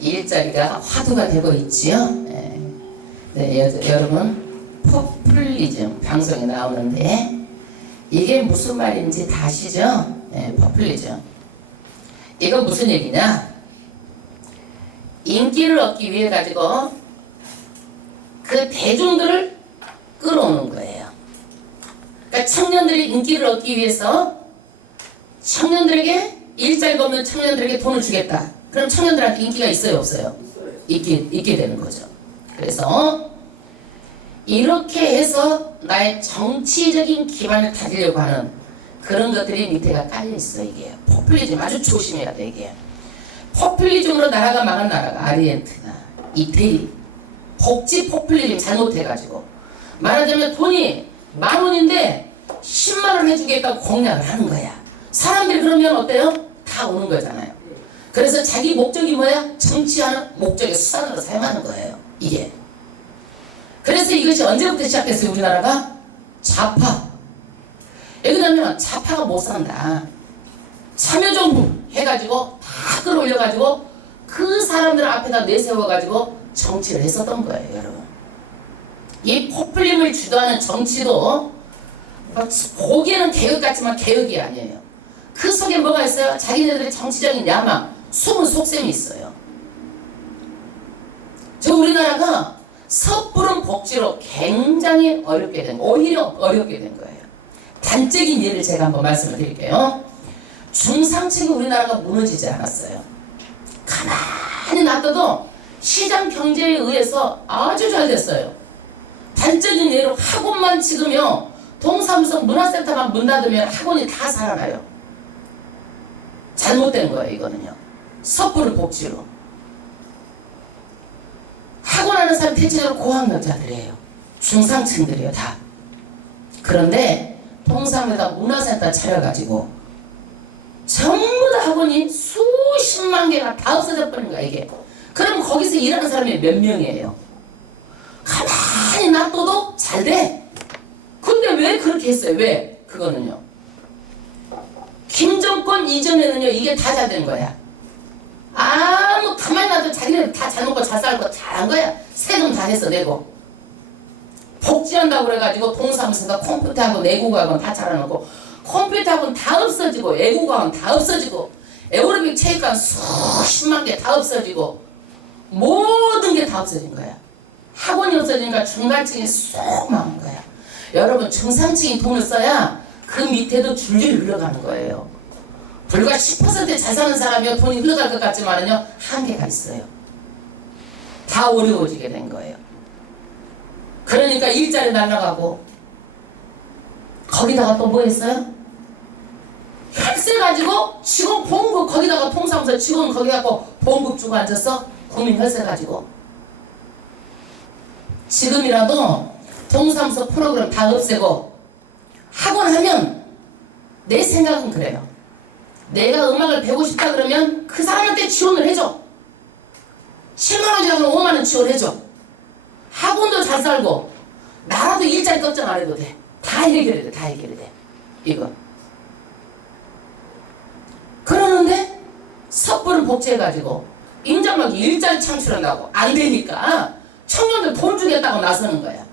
일자리가 화두가 되고 있지요. 여러분 포퓰리즘 방송에 나오는데 이게 무슨 말인지 다 아시죠? 포퓰리즘. 이거 무슨 얘기냐? 인기를 얻기 위해 가지고 그 대중들을 끌어오는 거예요. 그러니까 청년들이 인기를 얻기 위해서 청년들에게 일자리가 없는 청년들에게 돈을 주겠다. 그럼 청년들한테 인기가 있어요, 없어요? 있게 되는 거죠. 그래서 이렇게 해서 나의 정치적인 기반을 다지려고 하는 그런 것들이 밑에가 깔려 있어. 이게 포퓰리즘 아주 조심해야 돼. 이게 포퓰리즘으로 나라가 망한 나라가 아르헨티나, 이태리 복지 포퓰리즘 잘못해가지고 말하자면 돈이 10,000원인데 100,000원 해주겠다고 공약을 하는 거야. 사람들이 그러면 어때요? 다 오는 거잖아요. 그래서 자기 목적이 뭐야? 정치하는 목적의 수단으로 사용하는 거예요. 이게. 그래서 이것이 언제부터 시작됐어요? 우리나라가? 좌파. 왜냐면 좌파가 못 산다. 참여정부 해가지고 다 끌어올려가지고 그 사람들 앞에다 내세워가지고 정치를 했었던 거예요, 여러분. 이 포퓰리즘을 주도하는 정치도 보기에는 개혁 같지만 개혁이 아니에요. 그 속에 뭐가 있어요? 자기네들의 정치적인 야망, 숨은 속셈이 있어요. 저 우리나라가 섣부른 복지로 굉장히 어렵게 된, 오히려 어렵게 된 거예요. 단적인 예를 제가 한번 말씀을 드릴게요. 중상층이 우리나라가 무너지지 않았어요. 가만히 놔둬도 시장 경제에 의해서 아주 잘 됐어요. 단적인 예로 학원만 지금요, 동사무소 문화센터만 문 닫으면 학원이 다 살아나요. 잘못된 거예요, 이거는요. 섣부른 복지로. 학원 하는 사람 대체적으로 고학력자들이에요. 중상층들이에요, 다. 그런데 동사무소에다 문화센터 차려가지고 전부 다 학원이 수십만 개가 다 없어져 버린 거야, 이게. 그럼 거기서 일하는 사람이 몇 명이에요? 가만히 놔둬도 잘 돼. 근데 왜 그렇게 했어요? 왜? 그거는요. 김정권 이전에는요, 이게 다 잘 된 거야. 아무 가만히 놔둬도 자기네들 다 잘 먹고 잘 살고 잘한 거야. 세금 다 해서 내고. 복지한다고 그래가지고 동사무소에다 컴퓨터하고 내국어학원 다 차려놓고 컴퓨터학원 다 없어지고 애국어학원 다 없어지고 에어로빅 체육관 수십만 개 다 없어지고 모든 게 다 없어진 거야. 학원이 없어지니까 중간층이 쏙 망한 거야. 여러분, 중상층이 돈을 써야 그 밑에도 줄줄이 흘러가는 거예요. 불과 10% 잘 사는 사람이요, 돈이 흘러갈 것 같지만은요, 한계가 있어요. 다 어려워지게 된 거예요. 그러니까 일자리 날라가고, 거기다가 또 뭐 했어요? 혈세 가지고 직원 봉급, 거기다가 통사무소 직원 거기 갖고 봉급 주고 앉았어? 국민 혈세 가지고. 지금이라도 동사무소 프로그램 다 없애고 학원 하면 내 생각은 그래요. 내가 음악을 배우고 싶다 그러면 그 사람한테 지원을 해줘. 7만원이라고 하면 5만원 지원해줘. 학원도 잘 살고 나라도 일자리 걱정 안 해도 돼. 다 해결이 돼. 다 해결이 돼. 이거. 그러는데 섣부른 복지해가지고 인정막 일자리 창출한다고 안 되니까 청년들 돈 주겠다고 나서는 거야.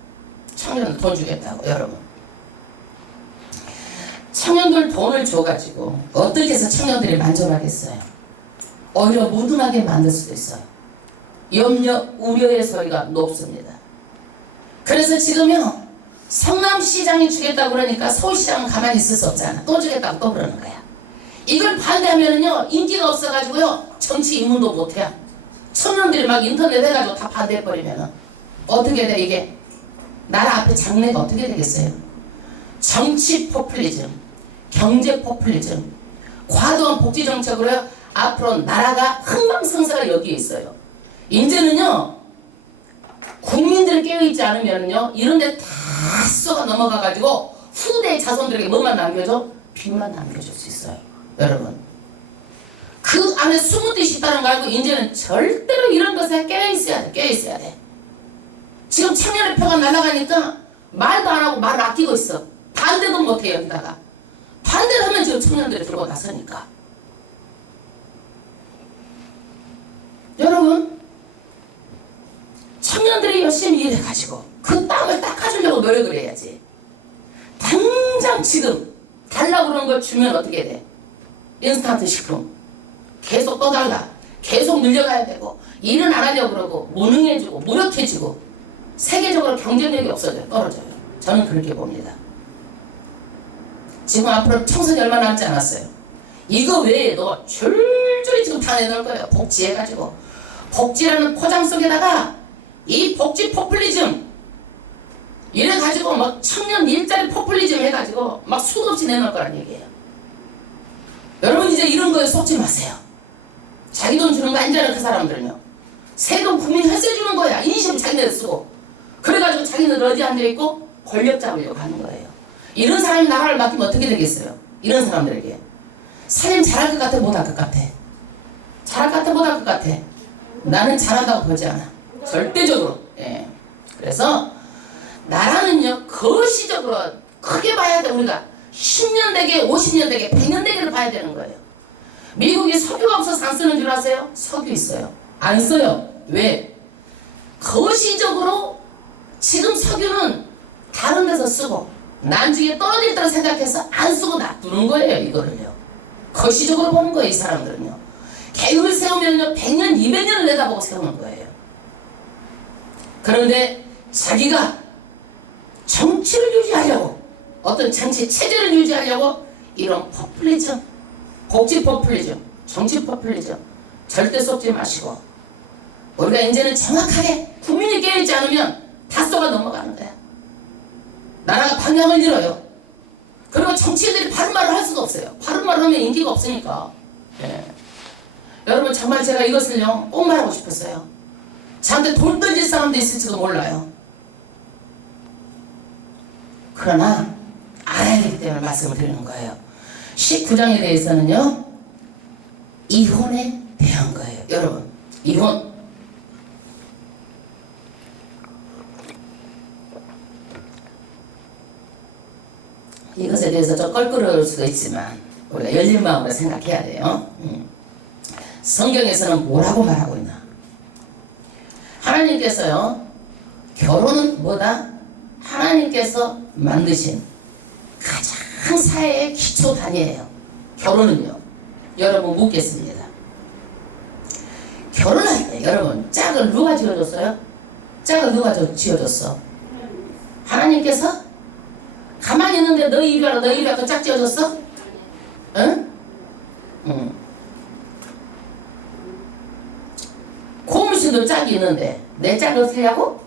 청년들 돈 주겠다고. 여러분, 청년들 돈을 줘가지고 어떻게 해서 청년들이 만족하겠어요? 오히려 무능하게 만들 수도 있어요. 염려, 우려의 소리가 높습니다. 그래서 지금요, 성남시장이 주겠다고 그러니까 서울시장은 가만히 있을 수 없잖아. 또 주겠다고 또 그러는 거야. 이걸 반대하면은요, 인기가 없어가지고요, 정치 입문도 못해요. 청년들이 막 인터넷 해가지고 다 반대해버리면은 어떻게 돼, 이게? 나라 앞에 장래가 어떻게 되겠어요? 정치 포퓰리즘, 경제 포퓰리즘, 과도한 복지 정책으로요, 앞으로 나라가 흥망성쇠가 여기에 있어요. 이제는요, 국민들이 깨어있지 않으면요, 이런데 다 쏘가 넘어가가지고 후대 자손들에게 뭐만 남겨줘? 빚만 남겨줄 수 있어요. 여러분, 그 안에 숨은 뜻이 있다는 거 알고 이제는 절대로 이런 것에 깨어있어야 돼. 깨어있어야 돼. 지금 청년의 표가 날아가니까 말도 안 하고 말을 아끼고 있어. 반대도 못해요. 여기다가 반대를 하면 지금 청년들이 들고 나서니까. 여러분, 청년들이 열심히 일해가지고 그 땅을 닦아주려고 노력을 해야지. 당장 지금 달라고 그러는 걸 주면 어떻게 돼? 인스턴트 식품 계속 떠달라, 계속 늘려가야 되고, 일은 안 하려고 그러고 무능해지고 무력해지고 세계적으로 경쟁력이 없어져요. 떨어져요. 저는 그렇게 봅니다. 지금 앞으로 총선이 얼마 남지 않았어요. 이거 외에도 줄줄이 지금 다 내놓을 거예요. 복지해가지고. 복지라는 포장 속에다가 이 복지 포퓰리즘 이래가지고 막 청년 일자리 포퓰리즘 해가지고 막 수도 없이 내놓을 거란 얘기예요. 여러분, 이제 이런 거에 속지 마세요. 자기 돈 주는 거 아니잖아요. 그 사람들은요. 세금 국민 혈세 주는 거야. 인심 자기네들 쓰고. 그래가지고 자기네들 어디 앉아있고 권력 잡으려고 하는 거예요. 이런 사람이 나라를 맡기면 어떻게 되겠어요? 이런 사람들에게 살림 잘할 것 같아, 못할 것 같아? 잘할 것 같아, 못할 것 같아? 나는 잘한다고 보지 않아. 절대적으로. 예. 그래서 나라는요, 거시적으로 크게 봐야 돼. 우리가 10년 되게, 50년 되게, 100년 되게를 봐야 되는 거예요. 미국이 석유가 없어서 안 쓰는 줄 아세요? 석유 있어요. 안 써요. 왜? 거시적으로 지금 석유는 다른 데서 쓰고 나중에 떨어질 때로 생각해서 안 쓰고 놔두는 거예요. 이거를요. 거시적으로 보는 거예요. 이 사람들은요. 계획을 세우면요 100년, 200년을 내다보고 세우는 거예요. 그런데 자기가 정치를 유지하려고, 어떤 정치 체제를 유지하려고 이런 포퓰리즘, 복지 포퓰리즘, 정치 포퓰리즘 절대 속지 마시고, 우리가 이제는 정확하게 국민이 깨어있지 않으면 다 쏘가 넘어가는 거야. 나라가 방향을 잃어요. 그리고 정치인들이 바른 말을 할 수가 없어요. 바른 말을 하면 인기가 없으니까. 예. 여러분, 정말 제가 이것을요 꼭 말하고 싶었어요. 저한테 돈 던질 사람도 있을지도 몰라요. 그러나 알아야 되기 때문에 말씀을 드리는 거예요. 19장에 대해서는요 이혼에 대한 거예요. 여러분, 이혼. 이것에 대해서 좀 껄끄러울 수도 있지만 우리가 열린 마음으로 생각해야 돼요. 성경에서는 뭐라고 말하고 있나? 하나님께서요, 결혼은 뭐다? 하나님께서 만드신 가장 사회의 기초 단위예요. 결혼은요. 여러분 묻겠습니다. 결혼할 때 여러분 짝을 누가 지어줬어요? 짝을 누가 지어줬어? 하나님께서? 가만히 있는데 너희 입이라 너희 입이라 짝 지어줬어? 응? 응. 고무신도 짝이 있는데 내 짝이 없으려고?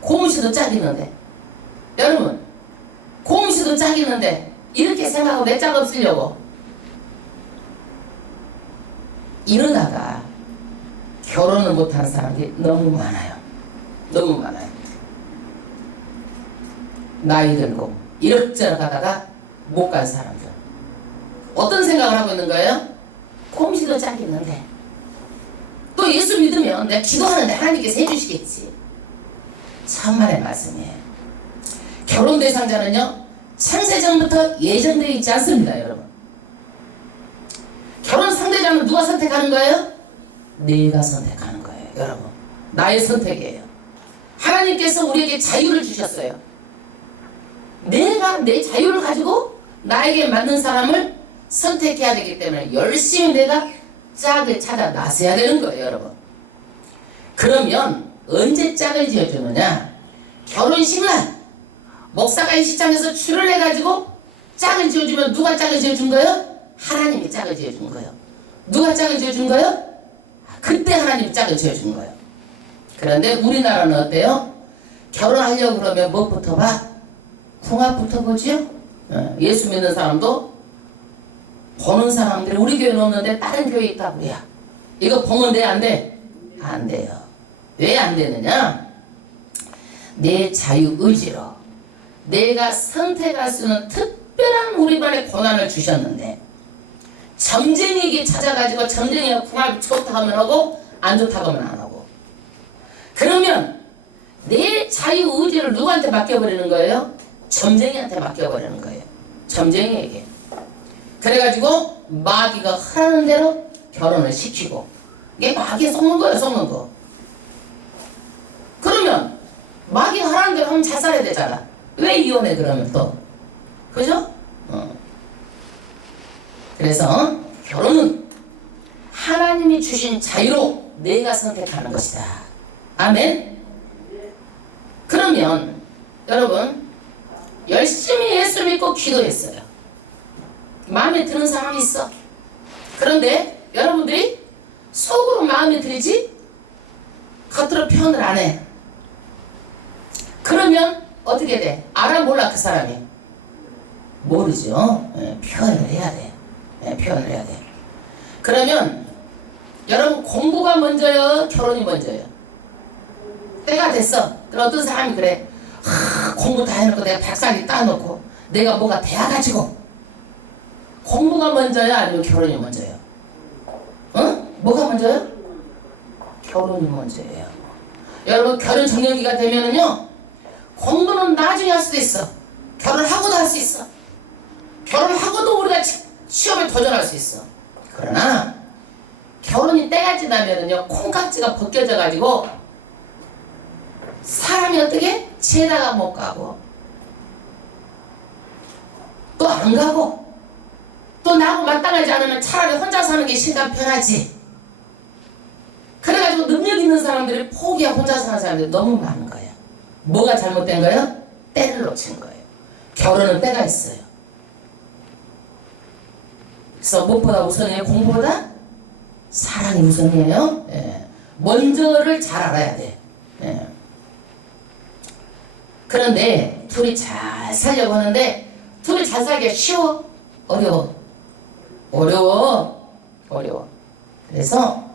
고무신도 짝이 있는데, 여러분 고무신도 짝이 있는데 이렇게 생각하고 내 짝 없으려고 이러다가 결혼을 못하는 사람들이 너무 많아요. 너무 많아요. 나이 들고 이럭저럭 하다가 못 간 사람들. 어떤 생각을 하고 있는 거예요? 고무신도 짝이 있는데 또 예수 믿으면 내가 기도하는데 하나님께서 해주시겠지. 참말의 말씀이에요. 결혼 대상자는요 창세전부터 예정되어 있지 않습니다. 여러분, 결혼 상대자는 누가 선택하는 거예요? 네가 선택하는 거예요. 여러분, 나의 선택이에요. 하나님께서 우리에게 자유를 주셨어요. 내가 내 자유를 가지고 나에게 맞는 사람을 선택해야 되기 때문에 열심히 내가 짝을 찾아 나서야 되는 거예요. 여러분, 그러면 언제 짝을 지어주느냐? 결혼식 날 목사가 이 시장에서 출을 해가지고 짝을 지어주면 누가 짝을 지어준 거예요? 하나님이 짝을 지어준 거예요. 누가 짝을 지어준 거예요? 그때 하나님이 짝을 지어준 거예요. 그런데 우리나라는 어때요? 결혼하려고 그러면 뭐부터 봐? 궁합부터 보지요? 예수 믿는 사람도 보는 사람들이 우리 교회는 없는데 다른 교회에 있다 그래야 이거 보면 돼? 안 돼? 안 돼요. 왜 안 되느냐? 내 자유의지로 내가 선택할 수 있는 특별한 우리만의 권한을 주셨는데 점쟁이에게 찾아가지고 점쟁이가 궁합이 좋다 하면 하고 안 좋다고 하면 안 하고, 그러면 내 자유의지를 누구한테 맡겨버리는 거예요? 점쟁이한테 맡겨버리는 거예요. 점쟁이에게. 그래가지고 마귀가 하라는 대로 결혼을 시키고 이게 마귀에 속는 거예요, 속는 거. 그러면 마귀 하라는 대로 하면 잘 살아야 되잖아. 왜 이혼해 그러면 또? 그죠? 그래서 결혼은 하나님이 주신 자유로 내가 선택하는 것이다. 아멘. 그러면 여러분 열심히 예수 믿고 기도했어요. 마음에 드는 사람이 있어. 그런데 여러분들이 속으로 마음에 들지 겉으로 표현을 안 해. 그러면 어떻게 돼? 알아 몰라 그 사람이? 모르죠. 표현을 해야 돼. 표현을 해야 돼. 그러면 여러분 공부가 먼저요? 결혼이 먼저요? 때가 됐어. 그럼 어떤 사람이 그래. 공부 다 해놓고 내가 박사학위 따놓고 내가 뭐가 돼가지고 공부가 먼저요? 아니면 결혼이 먼저요? 뭐가 먼저요? 결혼이 먼저예요. 여러분 결혼 정년기가 되면은요 공부는 나중에 할 수도 있어. 결혼하고도 할 수 있어. 결혼하고도 우리가 시험에 도전할 수 있어. 그러나 결혼이 때가 지나면은요 콩깍지가 벗겨져 가지고 사람이 어떻게 지에다가 못 가고 또 안 가고 또 나하고 마땅하지 않으면 차라리 혼자 사는 게 시간 편하지. 그래가지고 능력 있는 사람들이 포기하고 혼자 사는 사람들이 너무 많은 거예요. 뭐가 잘못된 거예요? 때를 놓친 거예요. 결혼은 때가 있어요. 그래서 무엇보다 우선이에요? 공부보다 사랑이 우선이에요. 먼저를 잘 알아야 돼. 그런데 둘이 잘 살려고 하는데 둘이 잘 살기가 쉬워? 어려워? 어려워. 그래서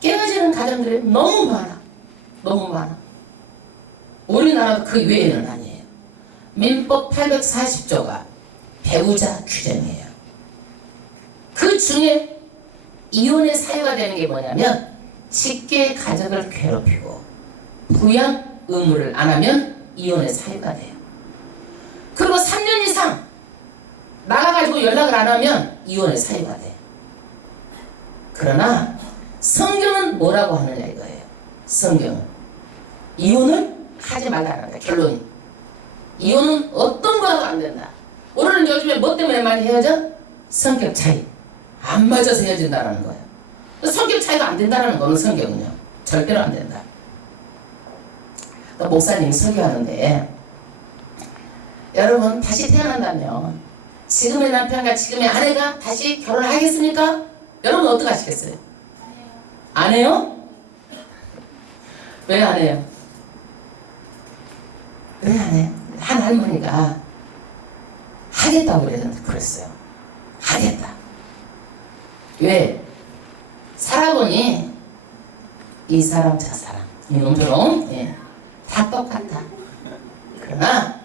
깨어지는 가정들이 너무 많아. 우리나라도 그 외에는 아니에요. 민법 840조가 배우자 규정이에요. 그 중에 이혼의 사유가 되는 게 뭐냐면 직계 가족을 괴롭히고 부양 의무를 안 하면 이혼의 사유가 돼요. 그리고 3년 이상 나가가지고 연락을 안 하면 이혼의 사유가 돼. 그러나 성경은 뭐라고 하느냐 이거예요. 성경은 이혼을 하지 말라는 거야. 결론이 이혼은 어떤 거라도 안 된다. 우리는 요즘에 뭐 때문에 많이 헤어져? 성격 차이. 안 맞아서 헤어진다는 거예요. 성격 차이가 안 된다는 거는 성경은요 절대로 안 된다. 목사님이 설교하는데 여러분 다시 태어난다면 지금의 남편과 지금의 아내가 다시 결혼을 하겠습니까? 여러분 어떻게 하시겠어요? 안 해요? 왜 안 해요? 왜 안 해요? 한 할머니가 하겠다고 그랬어요. 하겠다. 왜? 살아보니 이 사람 저 사람 이놈저놈 다 똑같다. 그러나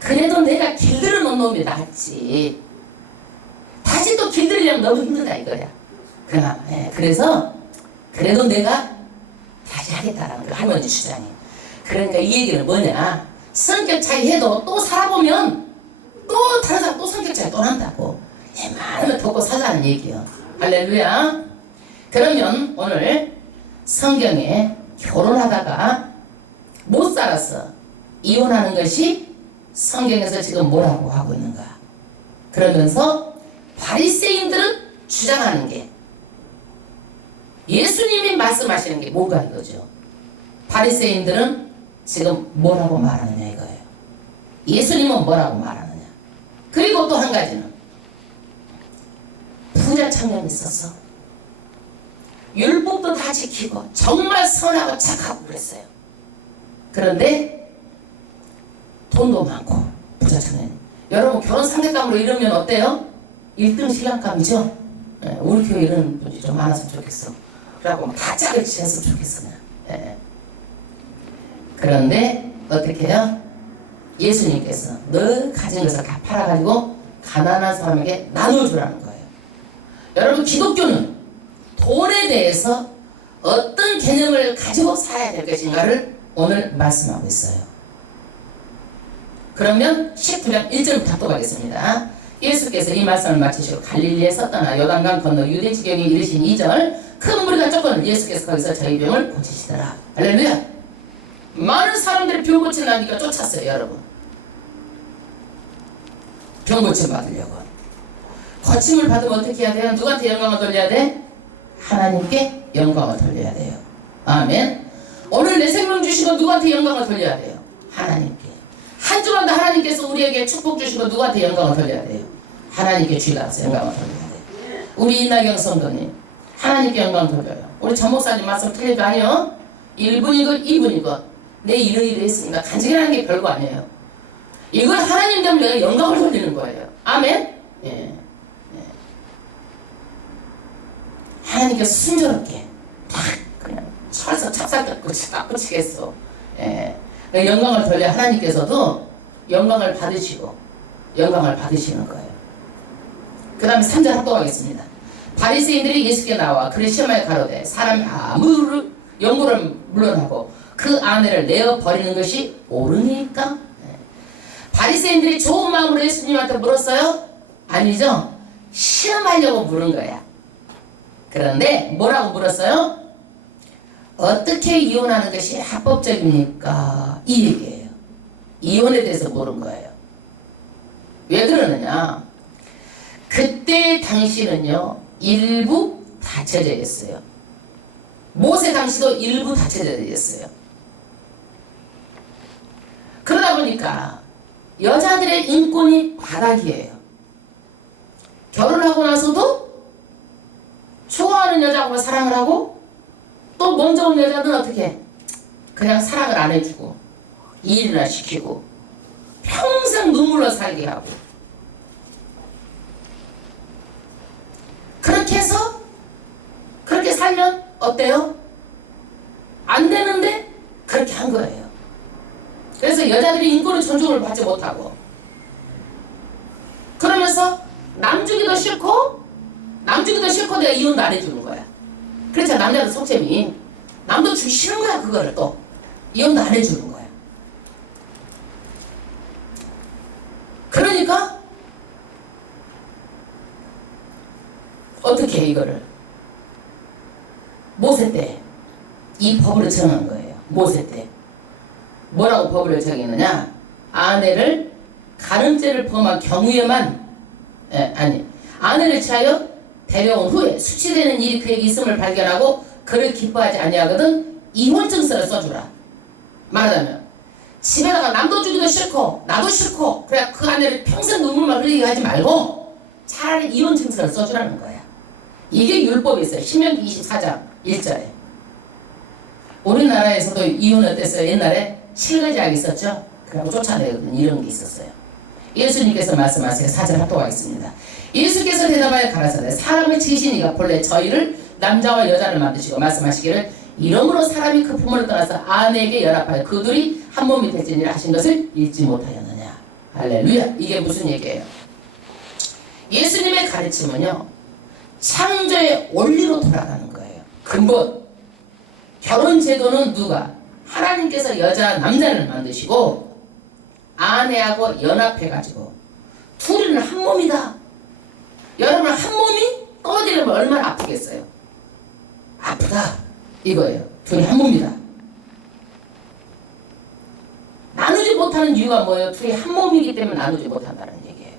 그래도 내가 길들여 놓은 놈이 낫지. 다시 또 길들이려면 너무 힘들다 이거야. 그러나 그래서 그래도 내가 다시 하겠다라는 거 할머니 주장이. 그러니까 이 얘기는 뭐냐? 성격 차이 해도 또 살아보면 또 다른 사람 또 성격 차이 또 난다고. 많으면 덮고 사자는 얘기요. 할렐루야. 그러면 오늘 성경에 결혼하다가 못 살아서 이혼하는 것이 성경에서 지금 뭐라고 하고 있는가? 그러면서 바리새인들은 주장하는 게 예수님이 말씀하시는 게 뭔가 이거죠. 바리새인들은 지금 뭐라고 말하느냐 이거예요. 예수님은 뭐라고 말하느냐. 그리고 또 한 가지는 부자 청년이 있어서 율법도 다 지키고 정말 선하고 착하고 그랬어요. 그런데 돈도 많고 부자 청년. 여러분 결혼 상대감으로 이러면 어때요? 1등 신랑감이죠. 우리 교회 이런 분이 좀 많았으면 좋겠어. 그래갖고 다 짜릿이 했으면 좋겠어. 그런데 어떻게 해요? 예수님께서 너 가진 것을 다 팔아가지고 가난한 사람에게 나눠주라는 거예요. 여러분 기독교는 돈에 대해서 어떤 개념을 가지고 살아야 될 것인가를 오늘 말씀하고 있어요. 그러면 19장 1절부터 또 가겠습니다. 예수께서 이 말씀을 마치시고 갈릴리에서 떠나 요단강 건너 유대 지경에 이르신 2절 큰 무리가 쫓거늘 예수께서 거기서 저희 병을 고치시더라. 할렐루야. 많은 사람들이 병 고치려니까 쫓았어요. 여러분. 병 고침 받으려고. 고침을 받으면 어떻게 해야 돼요? 누구한테 영광을 돌려야 돼? 하나님께 영광을 돌려야 돼요. 아멘. 오늘 내 생명 주시고 누구한테 영광을 돌려야 돼요? 하나님께. 한 주간도 하나님께서 우리에게 축복 주시고 누구한테 영광을 돌려야 돼요? 하나님께 주일날에서 영광을 돌려야 돼요. 우리 이나경 성도님 하나님께 영광 돌려요. 우리 전 목사님 말씀 틀린 거 아니에요? 1분이고 2분이고 내 이러이러 했으니까 간증이라는 게 별거 아니에요. 이걸 하나님 때문에 내가 영광을 돌리는 거예요. 아멘? 예. 하나님께서 순조롭게 딱 그냥 철서 찹쌀떡같이 딱 붙이겠어. 예. 영광을 돌려 하나님께서도 영광을 받으시고 영광을 받으시는 거예요. 그 다음에 3절 합독하겠습니다. 바리새인들이 예수께 나와 그를 시험하여 가로되 사람이 아무 연고를 물론하고 그 아내를 내어 버리는 것이 옳으니까? 바리새인들이 좋은 마음으로 예수님한테 물었어요? 아니죠. 시험하려고 물은 거야. 그런데 뭐라고 물었어요? 어떻게 이혼하는 것이 합법적입니까? 이 얘기예요. 이혼에 대해서 물은 거예요. 왜 그러느냐? 그때 당시는요 일부 다처제 있어요. 모세 당시도 일부 다처제 있어요. 그러다 보니까 여자들의 인권이 바닥이에요. 결혼하고 나서도 좋아하는 여자하고 사랑을 하고 또 먼저 온 여자는 어떻게 그냥 사랑을 안 해주고 일이나 시키고 평생 눈물로 살게 하고 그렇게 해서 그렇게 살면 어때요? 안 되는데 그렇게 한 거예요. 그래서 여자들이 인권의 존중을 받지 못하고 그러면서 남 주기도 싫고 내가 이혼도 안 해주는 거야. 그렇죠. 남자도 속셈이 남도 주기 싫은 거야. 그거를 또 이혼도 안 해주는 거야. 그러니까 어떻게 해 이거를 모세 때 이 법을 정한 거예요. 모세 때 뭐라고 법을 정했느냐? 아내를 간음죄를 범한 경우에만 아내를 취하여 데려온 후에 수치되는 일이 그에게 있음을 발견하고 그를 기뻐하지 아니하거든 이혼증서를 써주라. 말하자면 집에다가 남도 주기도 싫고 나도 싫고 그래 그 아내를 평생 눈물만 흘리게 하지 말고 차라리 이혼증서를 써주라는 거야. 이게 율법이 있어요. 신명기 24장 1절에. 우리나라에서도 이혼을 뗐어요. 옛날에 실거지약이 있었죠. 그래갖고 쫓아내거든 이런 게 있었어요. 예수님께서 말씀하세요. 4절 합독하겠습니다. 예수께서 대답하여 가라사대 사람의 지시니가 본래 저희를 남자와 여자를 만드시고 말씀하시기를 이러므로 사람이 그 부모를 떠나서 아내에게 연합하여 그 둘이 한 몸이 될지니라 하신 것을 잊지 못하였느냐. 할렐루야. 이게 무슨 얘기예요? 예수님의 가르침은요 창조의 원리로 돌아가는 거예요. 근본 결혼 제도는 누가? 하나님께서 여자 남자를 만드시고 아내하고 연합해가지고 둘이는 한 몸이다. 여러분 한 몸이 떠들면 얼마나 아프겠어요? 아프다 이거예요. 둘이 한 몸이다. 나누지 못하는 이유가 뭐예요? 둘이 한 몸이기 때문에 나누지 못한다는 얘기예요.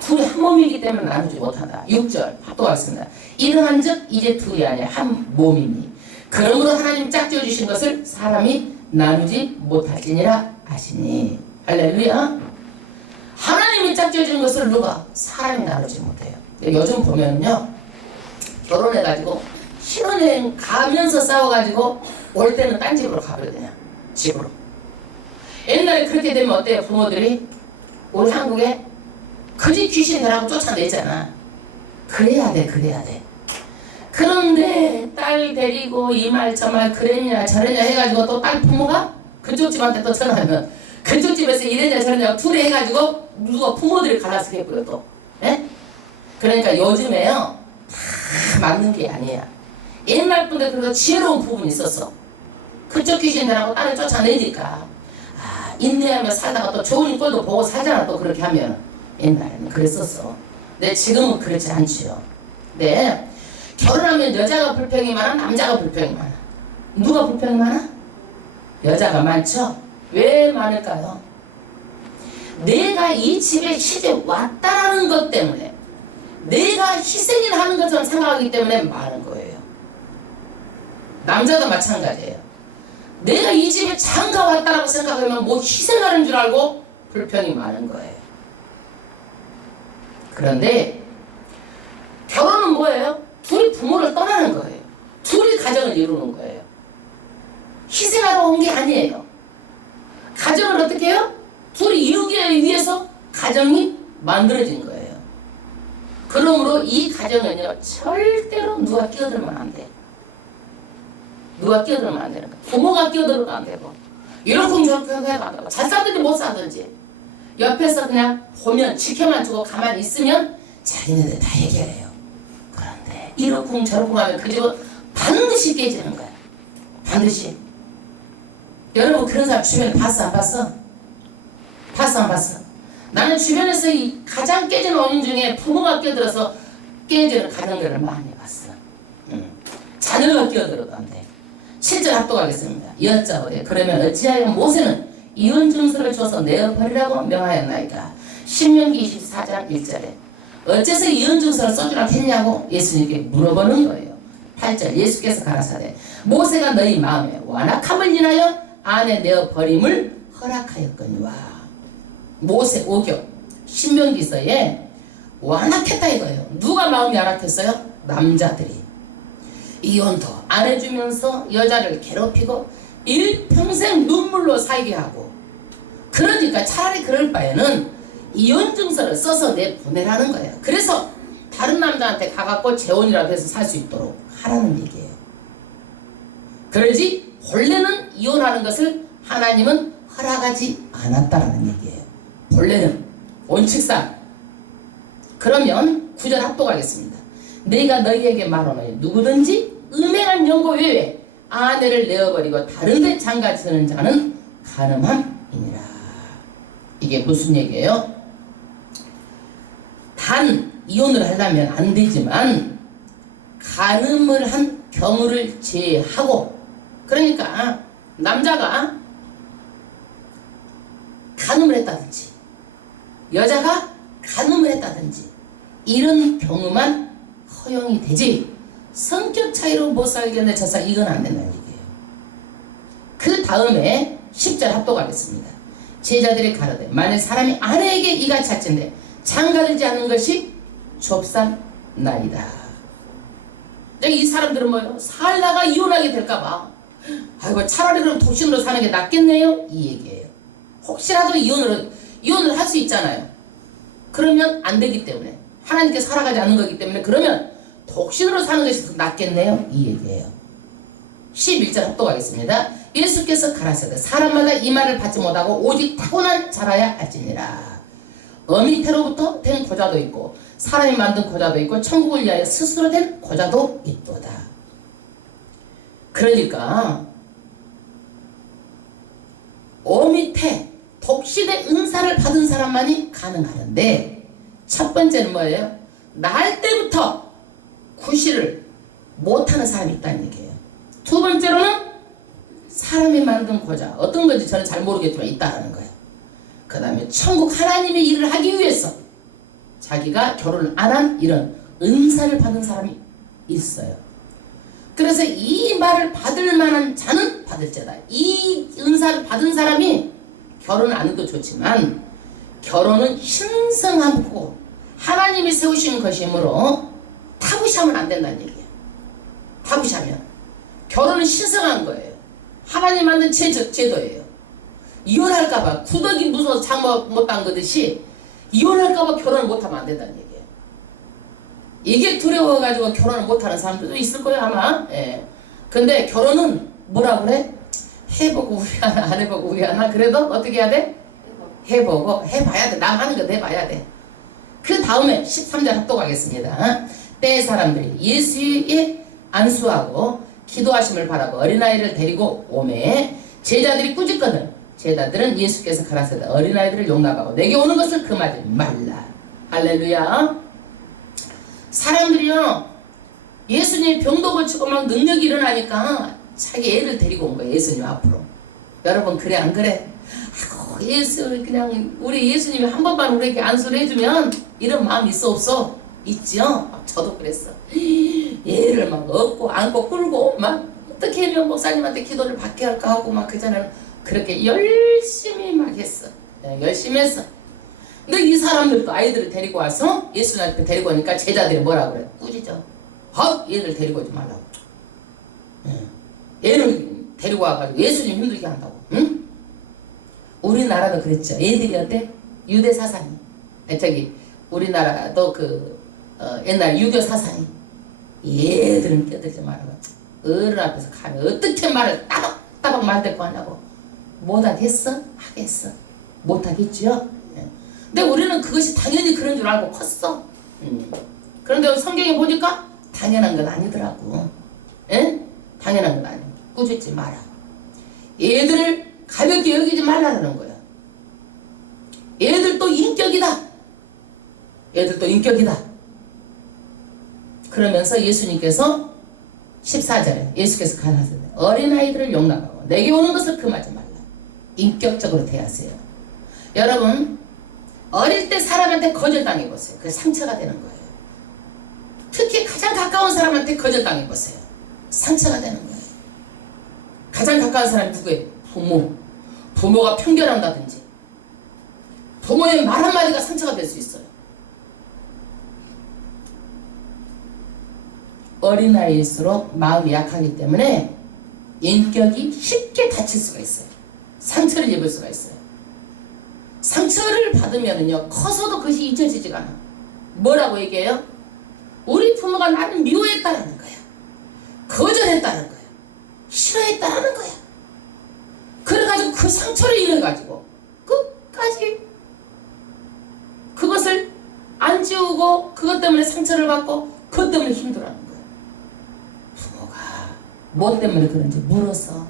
둘이 한 몸이기 때문에 나누지 못한다. 6절 합독하겠습니다. 이러한 즉 이제 둘이 아니라 한 몸이니 그러므로 하나님 짝지어 주신 것을 사람이 나누지 못할지니라 하시니. 할렐루야. 하나님이 짝지어 주는 것을 누가? 사람이 나누지 못해요. 요즘 보면요 결혼해가지고 신혼여행 가면서 싸워가지고 올 때는 딴 집으로 가버리거든요. 집으로. 옛날에 그렇게 되면 어때요? 부모들이 우리 한국에 그 집 귀신 되라고 쫓아내잖아. 그래야 돼. 그런데 딸 데리고 이 말 저 말 그랬냐 저랬냐 해가지고 또 딸 부모가 그쪽 집한테 또 전화하면 그쪽 집에서 이랬냐 저랬냐 둘이 해가지고 누가 부모들이 갈라서 해버려 또. 예? 그러니까 요즘에요 다 맞는 게 아니야. 옛날 분들 그래도 지혜로운 부분이 있었어. 그쪽 귀신들하고 딸을 쫓아내니까 인내하며 살다가 또 좋은 꼴도 보고 살잖아. 또 그렇게 하면 옛날에는 그랬었어. 근데 지금은 그렇지 않지요. 네. 결혼하면 여자가 불평이 많아? 남자가 불평이 많아? 누가 불평이 많아? 여자가 많죠? 왜 많을까요? 내가 이 집에 시집 왔다라는 것 때문에, 내가 희생을 하는 것처럼 생각하기 때문에 많은 거예요. 남자도 마찬가지예요. 내가 이 집에 장가 왔다라고 생각하면 뭐 희생하는 줄 알고 불평이 많은 거예요. 그런데 결혼은 뭐예요? 둘이 부모를 떠나는 거예요. 둘이 가정을 이루는 거예요. 희생하러 온 게 아니에요. 가정을 어떻게 해요? 둘이 이루기 위해서 가정이 만들어진 거예요. 그러므로 이 가정은요, 절대로 누가 끼어들면 안 돼. 누가 끼어들면 안 되는 거야. 부모가 끼어들면 안 되고, 이렇게 저렇게 해도 안 되고, 잘 사든지 못 사든지, 옆에서 그냥 보면, 지켜만 주고 가만히 있으면 자기네들 다 해결해요. 그런데 이렇쿵 저렇쿵 하면 그 집은 반드시 깨지는 거야. 반드시. 여러분 그런 사람 주변에 봤어 안 봤어? 봤어 안 봤어? 나는 주변에서 이 가장 깨지는 원인 중에 부모가 끼어들어서 깨지는 가정들을 많이 봤어. 자녀가 끼어들어도 안 돼. 7절 합독하겠습니다. 여짜오되 그러면 어찌하여 모세는 이혼 증서를 줘서 내어버리라고 명하였나이까. 신명기 24장 1절에 어째서 이혼 증서를 써주라 했냐고 예수님께 물어보는 거예요. 8절 예수께서 가라사대 모세가 너희 마음에 완악함을 인하여 아내 내어버림을 허락하였거니와. 모세 5교 신명기서에 완악했다 이거예요. 누가 마음이 완악했어요? 남자들이. 이혼도 안 해주면서 여자를 괴롭히고 일평생 눈물로 살게 하고, 그러니까 차라리 그럴 바에는 이혼 증서를 써서 내보내라는 거예요. 그래서 다른 남자한테 가갖고 재혼이라도 해서 살 수 있도록 하라는 얘기예요. 그러지 본래는 이혼하는 것을 하나님은 허락하지 않았다라는 얘기예요. 본래는 원칙상. 그러면 9절 합독하겠습니다. 내가 너희에게 말하노니 누구든지 음행한 연고 외에 아내를 내어버리고 다른 데 장가 드는 자는 간음함이니라. 이게 무슨 얘기예요? 단 이혼을 하려면 안 되지만 간음을 한 경우를 제하고, 그러니까 남자가 간음을 했다든지 여자가 간음을 했다든지 이런 경우만 허용이 되지, 성격 차이로 못 살겠네 저사 이건 안 된다는 얘기예요. 그 다음에 10절 합독하겠습니다. 제자들이 가로되 만일 사람이 아내에게 이같이 할진대 장가들지 않는 것이 좁삼나이다. 이 사람들은 뭐예요? 살다가 이혼하게 될까봐 아이고 차라리 그럼 독신으로 사는 게 낫겠네요 이 얘기예요. 혹시라도 이혼을 할 수 있잖아요. 그러면 안 되기 때문에, 하나님께서 살아가지 않는 거기 때문에, 그러면 독신으로 사는 것이 더 낫겠네요 이 얘기예요. 11절 합독하겠습니다. 예수께서 가라사대 사람마다 이 말을 받지 못하고 오직 타고난 자라야 할지니라. 어미 태로부터 된 고자도 있고 사람이 만든 고자도 있고 천국을 위하여 스스로 된 고자도 있도다. 그러니까 어미 태 독신의 은사를 받은 사람만이 가능하는데, 첫 번째는 뭐예요? 날 때부터 구실을 못하는 사람이 있다는 얘기예요. 두 번째로는 사람이 만든 고자, 어떤 건지 저는 잘 모르겠지만 있다는 거예요. 그 다음에 천국 하나님의 일을 하기 위해서 자기가 결혼을 안 한 이런 은사를 받은 사람이 있어요. 그래서 이 말을 받을 만한 자는 받을지어다. 이 은사를 받은 사람이 결혼을 안 해도 좋지만 결혼은 신성하고 하나님이 세우신 것이므로 타부시하면 안 된다는 얘기예요. 타부시하면 결혼은 신성한 거예요. 하나님 만든 제도예요. 이혼할까봐 구더기 무서워서 장 못 담그듯이 이혼할까봐 결혼을 못하면 안 된다는 얘기예요. 이게 두려워가지고 결혼을 못하는 사람들도 있을 거예요 아마. 예. 근데 결혼은 뭐라 그래? 해보고 후회하나 안 해보고 후회하나? 그래도 어떻게 해야 돼? 해보고 해봐야 돼. 남 하는 거 해봐야 돼. 그 다음에 13절 합독하겠습니다. 때 사람들이 예수의 안수하고 기도하심을 바라고 어린아이를 데리고 오매 제자들이 꾸짖거늘 제자들은 예수께서 가라사대 어린아이들을 용납하고 내게 오는 것을 금하지 말라. 할렐루야. 사람들이요, 예수님 병도 고치고 막 능력이 일어나니까 자기 애를 데리고 온 거예요. 예수님 앞으로. 여러분 그래 안 그래? 아이고 예수 그냥 우리 예수님이 한 번만 우리에게 안수를 해주면 이런 마음 있어 없어? 있지요? 저도 그랬어. 얘를 막 업고 안고 끌고 막 어떻게 하면 목사님한테 기도를 받게 할까 하고 막 그전에는 그렇게 열심히 막 했어. 열심히 했어. 근데 이 사람들도 아이들을 데리고 와서 예수님 앞에 데리고 오니까 제자들이 뭐라고 그래? 꾸짖어. 얘를 데리고 오지 말라고. 얘를 데리고 와가지고 예수님 힘들게 한다고. 응? 우리나라도 그랬죠. 애들이 어때? 유대 사상이. 저기 우리나라도 옛날 유교 사상이. 얘들은 껴들지 말라고. 어른 앞에서 가면 어떻게 말을 따박따박 말대고 하냐고. 못하겠어? 하겠어. 못하겠죠? 근데 우리는 그것이 당연히 그런 줄 알고 컸어. 그런데 성경에 보니까 당연한 건 아니더라고. 에? 당연한 건 아니야. 꾸짖지 마라. 얘들을 가볍게 여기지 말라는 거야. 얘들도 인격이다. 얘들도 인격이다. 그러면서 예수님께서 14절에 예수께서 가라사대 어린아이들을 용납하고 내게 오는 것을 금하지 말라. 인격적으로 대하세요. 여러분 어릴 때 사람한테 거절당해보세요. 그게 상처가 되는 거예요. 특히 가장 가까운 사람한테 거절당해보세요. 상처가 되는 거예요. 가장 가까운 사람이 누구예요? 부모. 부모가 편견한다든지 부모의 말 한마디가 상처가 될 수 있어요. 어린아이일수록 마음이 약하기 때문에 인격이 쉽게 다칠 수가 있어요. 상처를 입을 수가 있어요. 상처를 받으면은요, 커서도 그것이 잊혀지지가 않아. 뭐라고 얘기해요? 우리 부모가 나를 미워했다라는 거야. 거절했다는 거야. 싫어했다라는 거야. 그래가지고 그 상처를 인해가지고 끝까지 그것을 안 지우고 그것 때문에 상처를 받고 그것 때문에 힘들어하는 거야. 부모가 뭐 때문에 그런지 물어서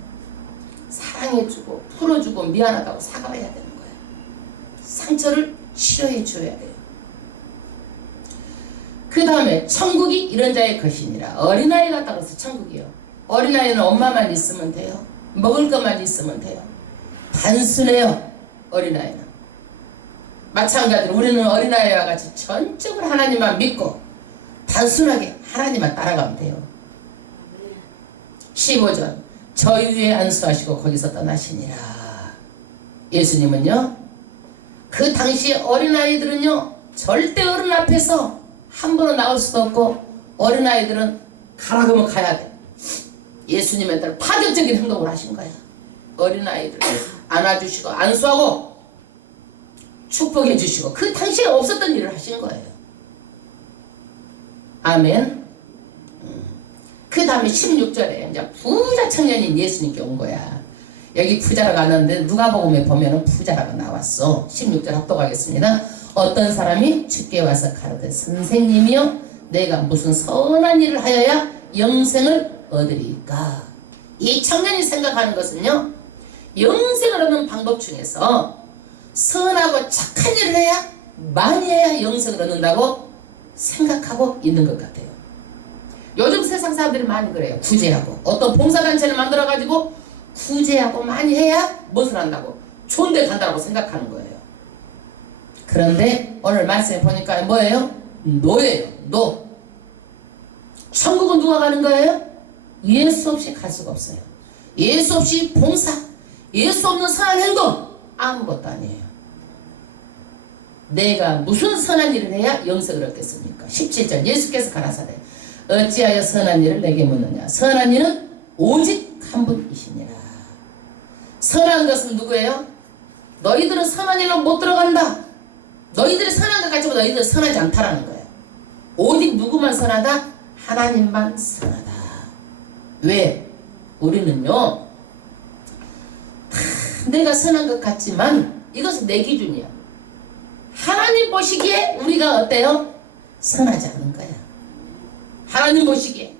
사랑해주고 풀어주고 미안하다고 사과해야 되는 거야. 상처를 치료해 줘야 돼요. 그 다음에 천국이 이런 자의 것이니라. 어린아이 같다고 해서 천국이요. 어린아이는 엄마만 있으면 돼요. 먹을 것만 있으면 돼요. 단순해요. 어린아이는. 마찬가지로 우리는 어린아이와 같이 전적으로 하나님만 믿고 단순하게 하나님만 따라가면 돼요. 15절 저 위에 안수하시고 거기서 떠나시니라. 예수님은요, 그 당시에 어린아이들은요 절대 어른 앞에서 함부로 나올 수도 없고 어린아이들은 가라 그러면 가야 돼. 예수님에 따라 파격적인 행동을 하신 거야. 어린아이들 안아주시고 안수하고 축복해 주시고 그 당시에 없었던 일을 하신 거예요. 아멘. 그 다음에 16절에 이제 부자 청년인 예수님께 온 거야. 여기 부자라고 하는데 누가복음에 보면은 부자라고 나왔어. 16절 합독하겠습니다. 어떤 사람이 주께 와서 가로되 선생님이여 내가 무슨 선한 일을 하여야 영생을 얻으리까. 이 청년이 생각하는 것은요, 영생을 얻는 방법 중에서 선하고 착한 일을 해야 많이 해야 영생을 얻는다고 생각하고 있는 것 같아요. 요즘 세상 사람들이 많이 그래요. 구제하고 어떤 봉사단체를 만들어가지고 구제하고 많이 해야 무엇을 한다고? 좋은 데 간다고 생각하는 거예요. 그런데 오늘 말씀에 보니까 뭐예요? 노예요. 노. 천국은 누가 가는 거예요? 예수 없이 갈 수가 없어요. 예수 없이 봉사, 예수 없는 선한 행동 아무것도 아니에요. 내가 무슨 선한 일을 해야 영생을 얻겠습니까? 17절 예수께서 가라사대 어찌하여 선한 일을 내게 묻느냐. 선한 일은 오직 한 분이시니라. 선한 것은 누구예요? 너희들은 선한 일로 못 들어간다. 너희들이 선한 것 같지만 너희들은 선하지 않다라는 거예요. 오직 누구만 선하다? 하나님만 선하다. 왜? 우리는요 내가 선한 것 같지만 이것은 내 기준이야. 하나님 보시기에 우리가 어때요? 선하지 않은 거야. 하나님 보시기에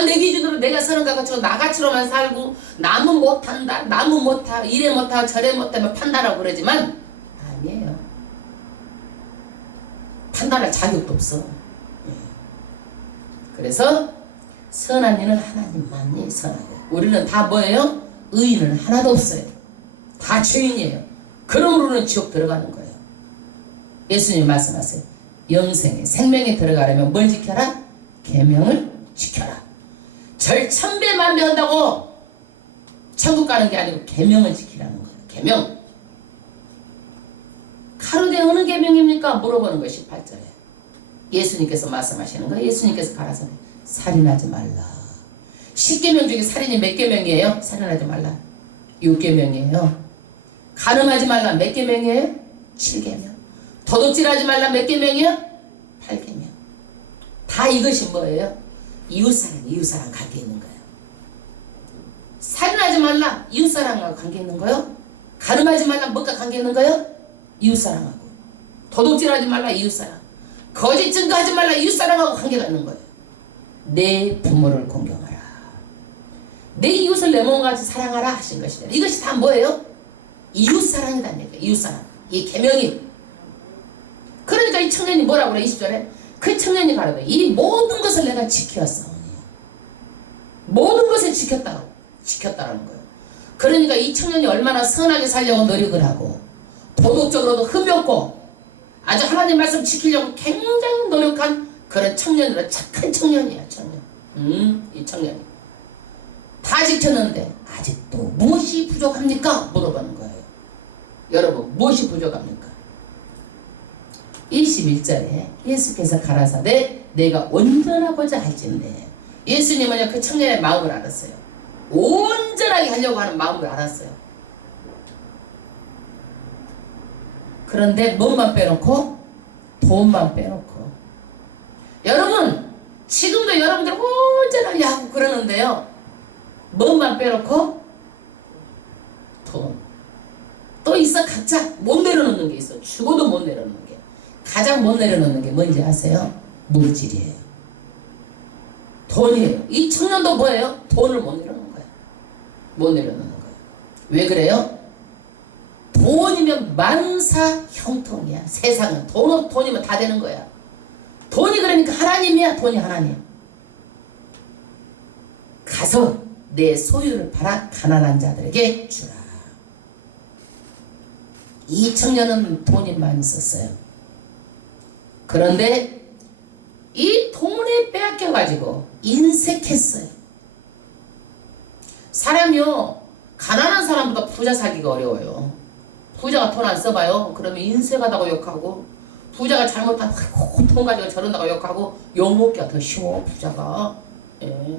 다 내 기준으로 내가 서는 것 같이 나같이로만 살고 남은 못한다, 남은 못하, 이래 못하, 저래 못하면 판단하고 그러지만 아니에요. 판단할 자격도 없어. 예. 그래서 선한 일은 하나님만이 선하고 우리는 다 뭐예요? 의인은 하나도 없어요. 다 죄인이에요. 그러므로는 지옥 들어가는 거예요. 예수님 말씀하세요. 영생에 생명에 들어가려면 뭘 지켜라? 계명을 지켜라. 절천배만배 한다고 천국 가는 게 아니고 계명을 지키라는 거예요. 계명. 가로되 어느 계명입니까? 물어보는 것이 18절에 예수님께서 말씀하시는 거예요. 예수님께서 가라사대 살인하지 말라. 10계명 중에 살인이 몇 계명이에요? 살인하지 말라 6계명이에요. 간음하지 말라 몇 계명이에요? 7계명. 도둑질하지 말라 몇 계명이에요? 8계명. 다 이것이 뭐예요? 이웃사랑 관계 있는 거예요. 살인하지 말라 이웃사랑하고 관계 있는 거예요. 간음하지 말라 뭐가 관계 있는 거예요? 이웃사랑하고. 도둑질하지 말라 이웃사랑. 거짓 증거하지 말라 이웃사랑하고 관계가 있는 거예요. 내 부모를 공경하라. 내 이웃을 내 몸같이 사랑하라 하신 것이다. 이것이 다 뭐예요? 이웃사랑이라는 얘기예요. 이웃사랑. 이 계명이. 그러니까 이 청년이 뭐라고 그래? 20절에 그 청년이 가라되 이 모든 것을 내가 지켰사오니. 모든 것을 지켰다라는 거예요. 그러니까 이 청년이 얼마나 선하게 살려고 노력을 하고 도덕적으로도 흠이 없고 아주 하나님 말씀 지키려고 굉장히 노력한 그런 청년이라 착한 청년이야. 청년. 이 청년이 다 지켰는데 아직도 무엇이 부족합니까? 물어보는 거예요. 여러분 무엇이 부족합니까? 21절에 예수께서 가라사대 내가 온전하고자 할진대. 예수님은 그 청년의 마음을 알았어요. 온전하게 하려고 하는 마음을 알았어요. 그런데 뭐만 빼놓고? 돈만 빼놓고. 여러분 지금도 여러분들 온전하게 하고 그러는데요. 뭐만 빼놓고? 돈. 또 있어. 각자 못 내려놓는 게 있어. 죽어도 못 내려놓는 게. 가장 못 내려놓는 게 뭔지 아세요? 물질이에요. 돈이에요. 이 청년도 뭐예요? 돈을 못 내려놓는 거예요. 못 내려놓는 거예요. 왜 그래요? 돈이면 만사 형통이야. 세상은 돈이면 다 되는 거야. 돈이 그러니까 하나님이야. 돈이 하나님. 가서 내 소유를 팔아 가난한 자들에게 주라. 이 청년은 돈이 많이 썼어요. 그런데 이 돈에 빼앗겨가지고 인색했어요. 사람이요 가난한 사람보다 부자 사기가 어려워요. 부자가 돈 안 써봐요. 그러면 인색하다고 욕하고 부자가 잘못하면 돈 가지고 저런다고 욕하고 욕먹기가 더 쉬워. 부자가. 예.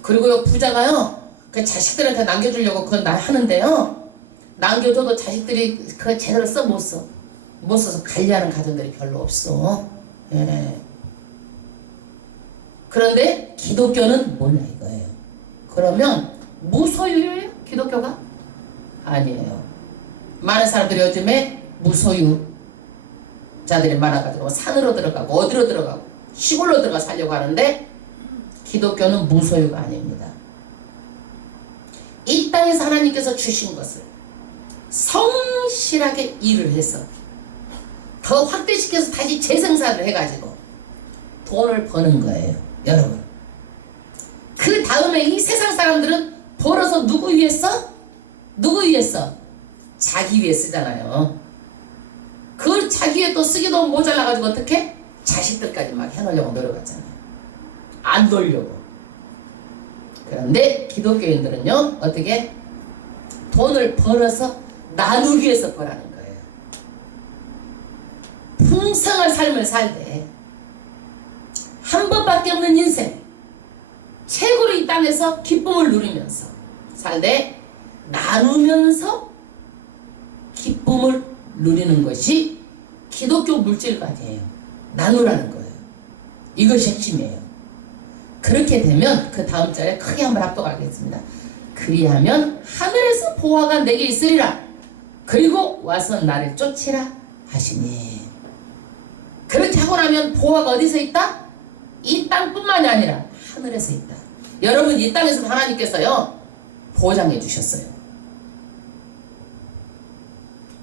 그리고요 부자가요 그 자식들한테 남겨주려고 그건 하는데요 남겨줘도 자식들이 그걸 제대로 못 써서 관리하는 가정들이 별로 없어. 예. 그런데 기독교는 뭐냐 이거예요. 그러면 무소유예요? 기독교가? 아니에요. 많은 사람들이 요즘에 무소유자들이 많아가지고 산으로 들어가고 어디로 들어가고 시골로 들어가 살려고 하는데 기독교는 무소유가 아닙니다. 이 땅에서 하나님께서 주신 것을 성실하게 일을 해서 더 확대시켜서 다시 재생산을 해가지고 돈을 버는 거예요. 여러분 그 다음에 이 세상 사람들은 벌어서 누구 위해서? 누구 위해서? 자기 위해 쓰잖아요. 그걸 자기 위해 또 쓰기도 모자라가지고 어떻게? 자식들까지 막 해놓으려고 노력하잖아요. 안 돌려고. 그런데 기독교인들은요 어떻게? 돈을 벌어서 나누기 위해서 벌하는 거예요. 풍성한 삶을 살되 한 번밖에 없는 인생 최고로 이 땅에서 기쁨을 누리면서 살되 나누면서 기쁨을 누리는 것이 기독교 물질관이에요. 나누라는 거예요. 이것이 핵심이에요. 그렇게 되면 그 다음 절에 크게 한번 합독하겠습니다. 그리하면 하늘에서 보화가 내게 있으리라. 그리고 와서 나를 쫓으라 하시니. 그렇게 하고 나면 보화가 어디서 있다? 이 땅뿐만이 아니라 하늘에서 있다. 여러분 이 땅에서 하나님께서요 보장해 주셨어요.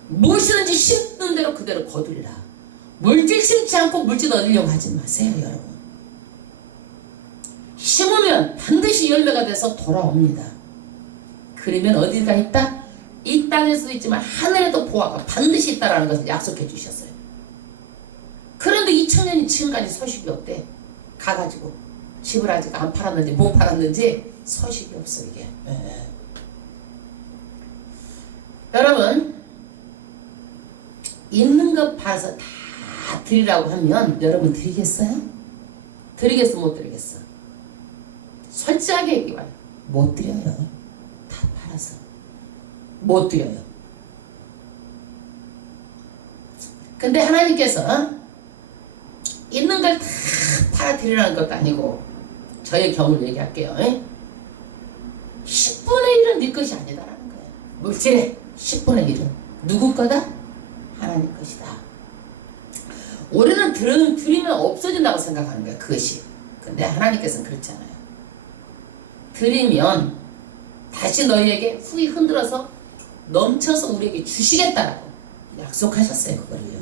무엇이든지 심는 대로 그대로 거두리라. 물질 심지 않고 물질 얻으려고 하지 마세요 여러분. 심으면 반드시 열매가 돼서 돌아옵니다. 그러면 어디가 있다? 이 땅에서도 있지만 하늘에도 보화가 반드시 있다라는 것을 약속해 주셨어요. 그런데 2000년이 지금까지 소식이 없대. 가가지고 집을 아직 안 팔았는지 못 팔았는지 소식이 없어 이게. 여러분 있는 것 봐서 다 드리라고 하면 여러분 드리겠어요? 드리겠어 못 드리겠어? 솔직하게 얘기해봐요. 못 드려요. 다 팔아서 못 드려요. 근데 하나님께서 있는 걸 다 팔아드리라는 것도 아니고 저의 경우를 얘기할게요. 10분의 1은 네 것이 아니다라는 거예요. 물질의 10분의 1은 누구 거다? 하나님 것이다. 우리는 드리면 없어진다고 생각하는 거야 그것이. 근데 하나님께서는 그렇지 않아요. 드리면 다시 너희에게 후히 흔들어서 넘쳐서 우리에게 주시겠다라고 약속하셨어요 그걸요.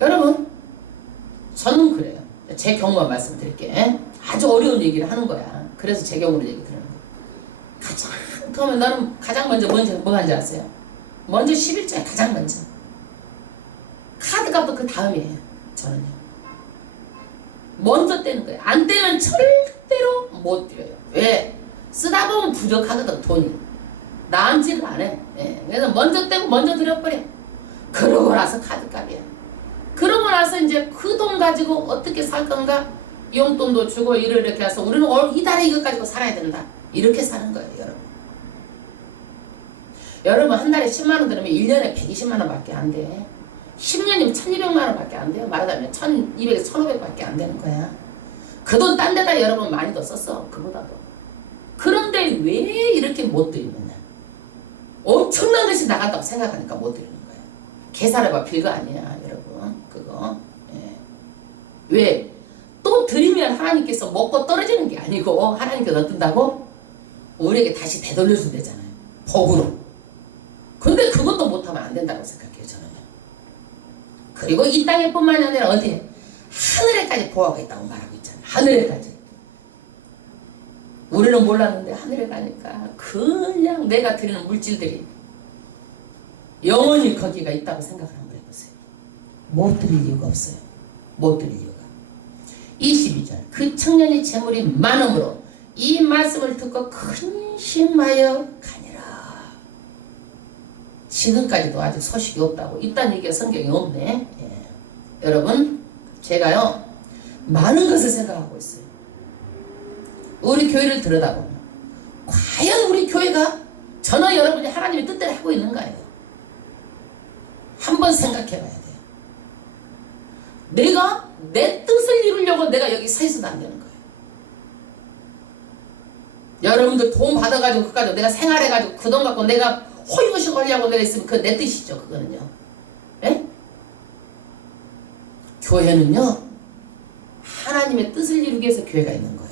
여러분 저는 그래요. 제 경우만 말씀드릴게. 아주 어려운 얘기를 하는 거야. 그래서 제 경우로 얘기 드리는 거야. 그러면 나는 가장 먼저 뭐 한지 아세요? 먼저 11조에 가장 먼저 카드값도 그 다음이에요. 저는요 먼저 떼는 거예요. 안 떼면 절대로 못 드려요. 왜? 쓰다 보면 부족하거든 돈이. 남지를 안 해. 그래서 먼저 떼고 먼저 드려버려. 그러고 나서 카드값이야. 그러고 나서 이제 그 돈 가지고 어떻게 살 건가? 용돈도 주고 이렇게 해서 우리는 이달에 이것 가지고 살아야 된다. 이렇게 사는 거예요 여러분. 여러분 한 달에 10만원 들으면 1년에 120만원 밖에 안 돼. 10년이면 1200만원 밖에 안 돼요. 말하자면 1200에서 1500 밖에 안 되는 거야. 그 돈 딴 데다 여러분 많이 더 썼어. 그보다도. 그런데 왜 이렇게 못 드리느냐. 엄청난 것이 나간다고 생각하니까 못 드리는 거야. 계산해봐. 별거 아니야 여러분. 그거. 왜? 또 드리면 하나님께서 먹고 떨어지는 게 아니고 하나님께서 어떤다고? 우리에게 다시 되돌려 준대잖아요. 복으로. 근데 그것도 못하면 안 된다고 생각해요 저는요. 그리고 이 땅에뿐만이 아니라 어디에? 하늘에까지 보호가 있다고 말하고 있잖아요. 하늘에까지. 우리는 몰랐는데 하늘에 가니까 그냥 내가 드리는 물질들이 영원히 거기가 있다고 생각을 한번 해보세요. 못 드릴 이유가 없어요. 못 드릴 이유가. 22절 그 청년이 재물이 많음으로 이 말씀을 듣고 근심하여 가니라. 지금까지도 아직 소식이 없다고. 이딴 얘기가 성경에 없네. 여러분 제가요 많은 것을 생각하고 있어요. 우리 교회를 들여다보면 과연 우리 교회가 저는 여러분이 하나님의 뜻대로 하고 있는가요? 한번 생각해 봐야 돼요. 내가 내 뜻을 이루려고 내가 여기 서 있어도 안 되는 거예요. 여러분들 돈 받아가지고 그까지 내가 생활해가지고 그 돈 갖고 내가 호의호식 하려고 내가 있으면 그건 내 뜻이죠. 그거는요. 예? 교회는요 하나님의 뜻을 이루기 위해서 교회가 있는 거예요.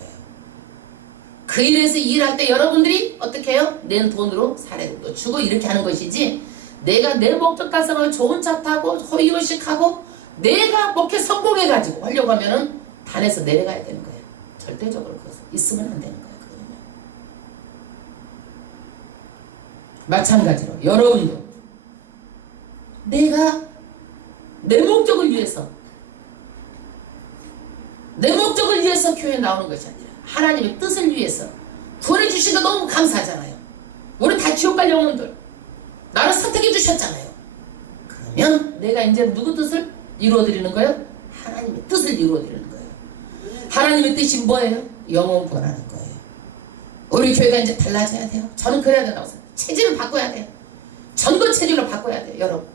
그 일에서 일할 때 여러분들이 어떻게 해요? 낸 돈으로 사례도 주고 이렇게 하는 것이지, 내가 내 목적 달성을 좋은 차 타고 호의호식하고 내가 목회 성공해가지고 하려고 하면은 단에서 내려가야 되는 거예요. 절대적으로 그것은 있으면 안 되는 거예요. 그거는요. 마찬가지로 여러분도 내가 내 목적을 위해서 교회에 나오는 것이 아니라 하나님의 뜻을 위해서 보내주신 거 너무 감사하잖아요. 우리 다 지옥 갈 영혼들 나를 선택해 주셨잖아요. 그러면 내가 이제 누구 뜻을 이루어드리는 거예요? 하나님의 뜻을 이루어드리는 거예요. 하나님의 뜻이 뭐예요? 영혼 구원하는 거예요. 우리 교회가 이제 달라져야 돼요. 저는 그래야 된다고 생각해요. 체질을 바꿔야 돼요. 전도 체질로 바꿔야 돼요. 여러분,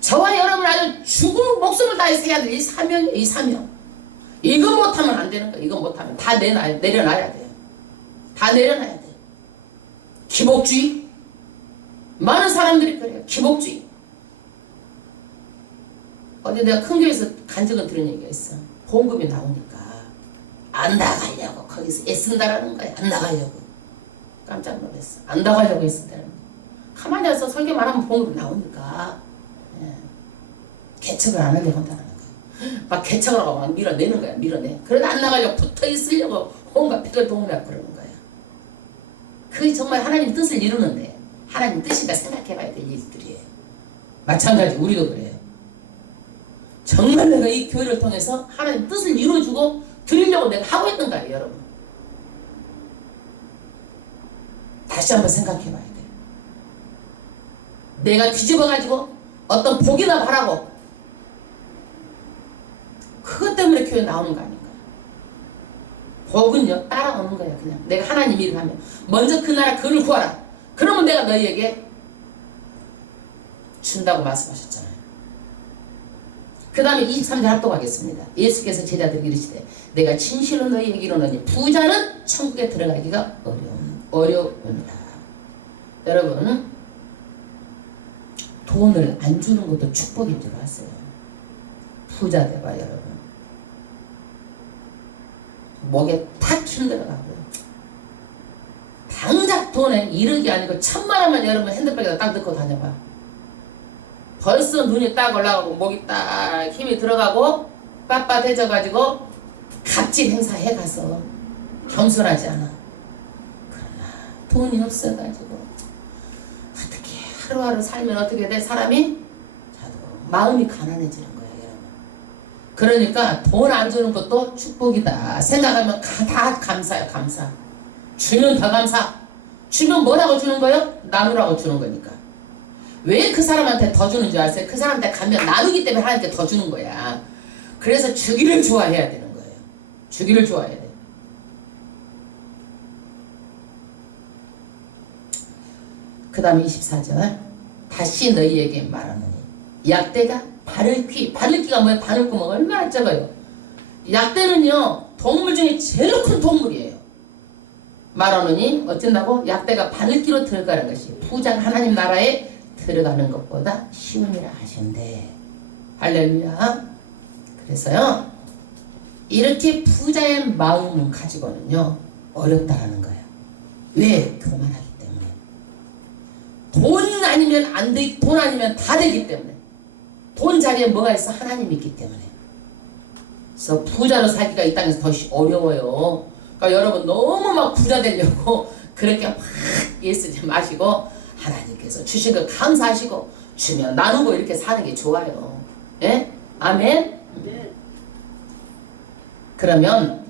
저와 여러분 아주 죽을 목숨을 다해서 해야 될 이 사명이에요. 이 사명. 이거 못하면 안 되는 거예요. 이거 못하면 다 내려놔야 돼요. 다 내려놔야 돼요. 기복주의. 많은 사람들이 그래요. 기복주의. 어디 내가 큰 교회에서 간증을 들은 얘기가 있어. 보험금이 나오니까 안 나가려고 거기서 애쓴다라는 거야. 안 나가려고. 깜짝 놀랐어. 안 나가려고 애쓴다라는 거야. 가만히 와서 설교만 하면 보험금 나오니까 개척을 안 하려고 한다는 거야. 막 개척을 하고 막 밀어내는 거야. 밀어내. 그래도 안 나가려고 붙어 있으려고 온갖 백을 동원하고 그러는 거야. 그게 정말 하나님 뜻을 이루는데 하나님 뜻인가 생각해봐야 될 일들이에요. 마찬가지 우리도 그래요. 정말 내가 이 교회를 통해서 하나님 뜻을 이루어주고 드리려고 내가 하고 있는 거예요, 여러분. 다시 한번 생각해봐야 돼. 내가 뒤집어가지고 어떤 복이나 바라고 그것 때문에 교회 나오는 거 아닌가. 복은요 따라오는 거예요. 그냥 내가 하나님 일을 하면 먼저 그 나라 그를 구하라. 그러면 내가 너희에게 준다고 말씀하셨잖아요. 그 다음에 23절 합독하겠습니다. 예수께서 제자들에게 이르시되 내가 진실로 너희에게 이르노니 부자는 천국에 들어가기가 어려우니라. 여러분 돈을 안 주는 것도 축복인 줄 아세요? 부자 돼봐 여러분. 목에 탁 힘들어가고요. 당장 돈에 1억이 아니고 1000만 원만 여러분 핸드백에다 딱 넣고 다녀봐. 벌써 눈이 딱 올라가고 목이 딱 힘이 들어가고 빳빳해져가지고 갑질 행사해 가서 겸손하지 않아. 그러나 돈이 없어가지고 어떻게 하루하루 살면 어떻게 돼? 사람이 마음이 가난해지는 거예요 여러분. 그러니까 돈 안 주는 것도 축복이다 생각하면 다 감사야. 감사. 주면 더 감사. 주면 뭐라고 주는 거예요? 나누라고 주는 거니까. 왜 그 사람한테 더 주는 줄 아세요? 그 사람한테 가면 나누기 때문에 하나님께 더 주는 거야. 그래서 주기를 좋아해야 되는 거예요. 주기를 좋아해야 돼. 그 다음에 24절 다시 너희에게 말하노니 약대가 바늘귀가 뭐예요? 바늘구멍 얼마나 작아요. 약대는요 동물 중에 제일 큰 동물이에요. 말하노니 어쩐다고? 약대가 바늘귀로 들어가는 것이 부장 하나님 나라에 들어가는 것보다 쉬우니라 하신대. 할렐루야. 그래서요 이렇게 부자의 마음을 가지고는요 어렵다라는 거예요. 왜? 교만하기 때문에. 돈 아니면 안 돼. 돈 아니면 다 되기 때문에. 돈 자리에 뭐가 있어? 하나님이 있기 때문에. 그래서 부자로 살기가 이 땅에서 더 어려워요. 그러니까 여러분 너무 막 부자 되려고 그렇게 막 예수님 마시고 하나님께서 주신 거 감사하시고 주면 나누고 이렇게 사는 게 좋아요. 예? 아멘? 네. 그러면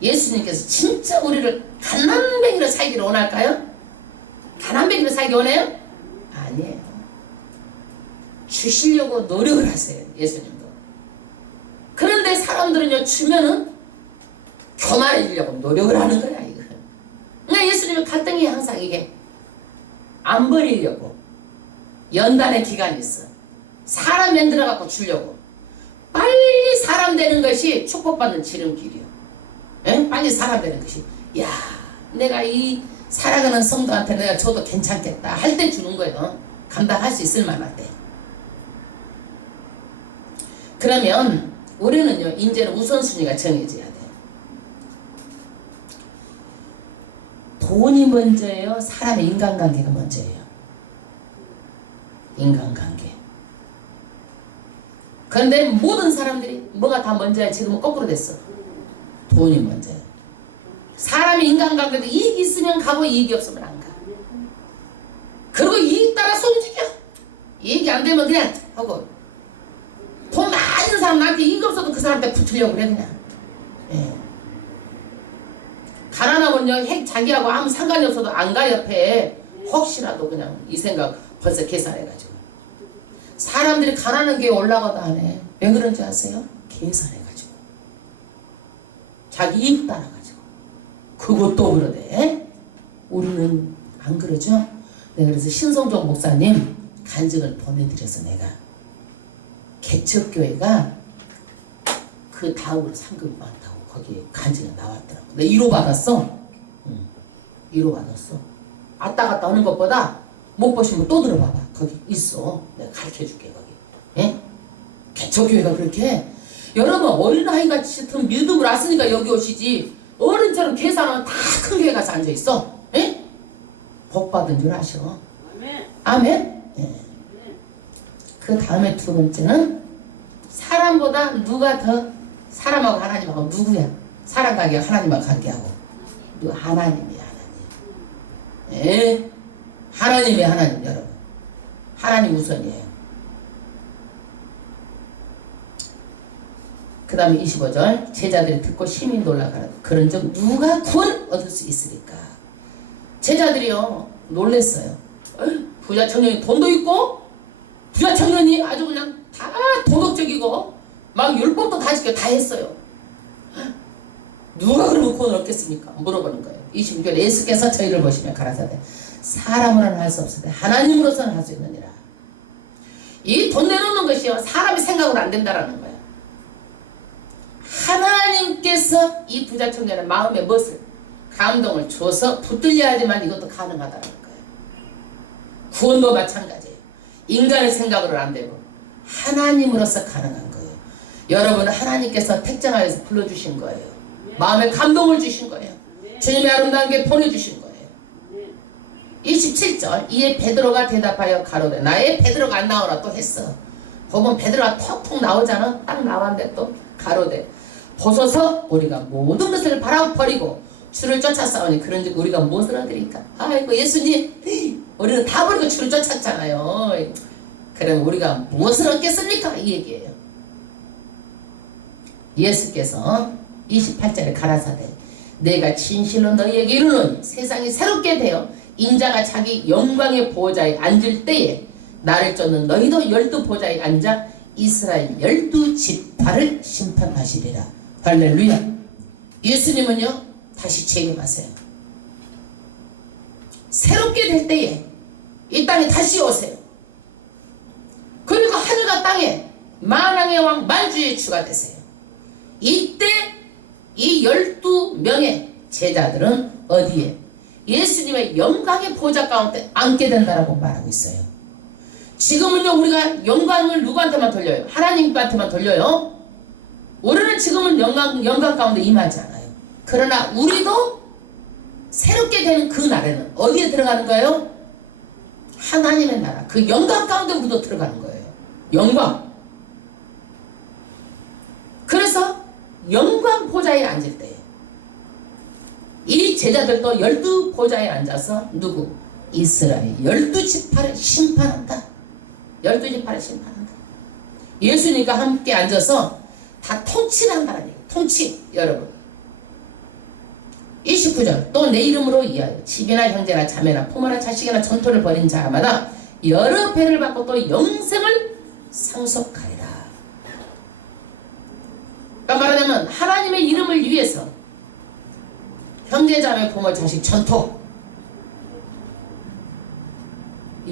예수님께서 진짜 우리를 가난뱅이로 살기를 원할까요? 가난뱅이로 살기 원해요? 아니에요. 주시려고 노력을 하세요. 예수님도. 그런데 사람들은요 주면은 교만해지려고 노력을 하는 거야 이거. 그러니까 예수님은 갈등이 항상 이게 안 버리려고 연단의 기간이 있어. 사람 만들어갖고 주려고. 빨리 사람 되는 것이 축복받는 지름길이요. 에? 빨리 사람 되는 것이 야 내가 이 살아가는 성도한테 내가 줘도 괜찮겠다 할 때 주는 거예요. 감당할 수 있을 만할 때. 그러면 우리는요 이제는 우선순위가 정해져야 돼요. 돈이 먼저예요? 사람의 인간관계가 먼저예요? 인간관계. 그런데 모든 사람들이 뭐가 다 먼저야? 지금은 거꾸로 됐어. 돈이 먼저예요. 사람의 인간관계도 이익이 있으면 가고 이익이 없으면 안 가. 그리고 이익 따라서 움직여. 이익이 안 되면 그냥 하고 돈 많은 사람 나한테 이익 없어도 그 사람한테 붙으려고 그래 그냥. 예. 가난하면요 자기하고 아무 상관이 없어도 안 가 옆에. 혹시라도 그냥 이 생각 벌써 계산해가지고. 사람들이 가난한 게 올라가도 안 해. 왜 그런지 아세요? 계산해가지고. 자기 이익 따라가지고. 그것도 그러대. 우리는 안 그러죠? 내가 그래서 신성종 목사님 간증을 보내드려서 내가 개척교회가 그 다음으로 상급이 많다고 거기에 간증이 나왔더라고. 내가 1호 받았어. 1호 받았어. 왔다 갔다 하는 것보다 못 보시면 또 들어봐봐. 거기 있어. 내가 가르쳐줄게 거기. 예? 대처교회가 그렇게 여러분 어린아이가 같은 믿음을 왔으니까 여기 오시지 어른처럼 계산하면 다 큰 교회 가서 앉아있어. 예? 복 받은 줄 아셔. 아멘. 아멘. 예. 그 다음에 두 번째는 사람보다 누가 더 사람하고 하나님하고 누구야? 사람 관계하고 하나님하고 관계하고 하나님이야. 하나님. 예? 하나님이 하나님 여러분. 하나님 우선이에요. 그 다음에 25절 제자들이 듣고 심히 놀라가라. 그런즉 누가 구원 얻을 수 있으리까. 제자들이요 놀랬어요. 부자 청년이 돈도 있고 부자 청년이 아주 그냥 다 도덕적이고 막 율법도 다 지켜 다 했어요. 누가 그러면 구원을 얻겠습니까? 물어보는 거예요. 26절 예수께서 저희를 보시며 가라사대 사람으로는 할 수 없으되 하나님으로서는 할 수 있느니라. 이 돈 내놓는 것이요 사람의 생각으로 안 된다라는 거예요. 하나님께서 이 부자 청년의 마음에 무엇을 감동을 줘서 붙들려야지만 이것도 가능하다는 거예요. 구원도 마찬가지예요. 인간의 생각으로 안 되고 하나님으로서 가능한 거예요. 여러분은 하나님께서 택정하여서 불러주신 거예요. 마음에 감동을 주신 거예요. 주님의 아름다운 게 보내주신 거예요. 27절 이에 베드로가 대답하여 가로되 나의 베드로가 안 나오라 또 했어. 보면 베드로가 톡톡 나오잖아. 딱 나왔는데 또 가로되 보소서 우리가 모든 것을 바라버리고 주를 쫓아싸우니 그런즉 우리가 무엇을 얻으리까. 아이고 예수님 우리는 다 버리고 주를 쫓았잖아요. 그럼 우리가 무엇을 얻겠습니까? 이 얘기예요. 예수께서 28절에 가라사대 내가 진실로 너희에게 이르노니 세상이 새롭게 되어 인자가 자기 영광의 보좌에 앉을 때에 나를 쫓는 너희도 12 보좌에 앉아 이스라엘 12지파를 심판하시리라. 할렐루야. 예수님은요 다시 재림하세요. 새롭게 될 때에 이 땅에 다시 오세요. 그리고 하늘과 땅에 만왕의 왕 만주의 주가 되세요. 이때 이 12명의 제자들은 어디에? 예수님의 영광의 보좌 가운데 앉게 된다라고 말하고 있어요. 지금은요 우리가 영광을 누구한테만 돌려요? 하나님한테만 돌려요. 우리는 지금은 영광 가운데 임하지 않아요. 그러나 우리도 새롭게 되는 그 날에는 어디에 들어가는 거예요? 하나님의 나라 그 영광 가운데 우리도 들어가는 거예요. 영광. 그래서 영광 보좌에 앉을 때 이 제자들도 12 보좌에 앉아서 누구? 이스라엘 12지파를 심판한다. 12지파를 심판한다. 예수님과 함께 앉아서 다 통치를 한다는 얘기예요. 통치. 여러분 29절 또 내 이름으로 이하여 집이나 형제나 자매나 부모나 자식이나 전토를 벌인 자마다 여러 배를 받고 또 영생을 상속하리라. 그러니까 말하자면 하나님의 이름을 위해서 형제 자매 부모 자식 전토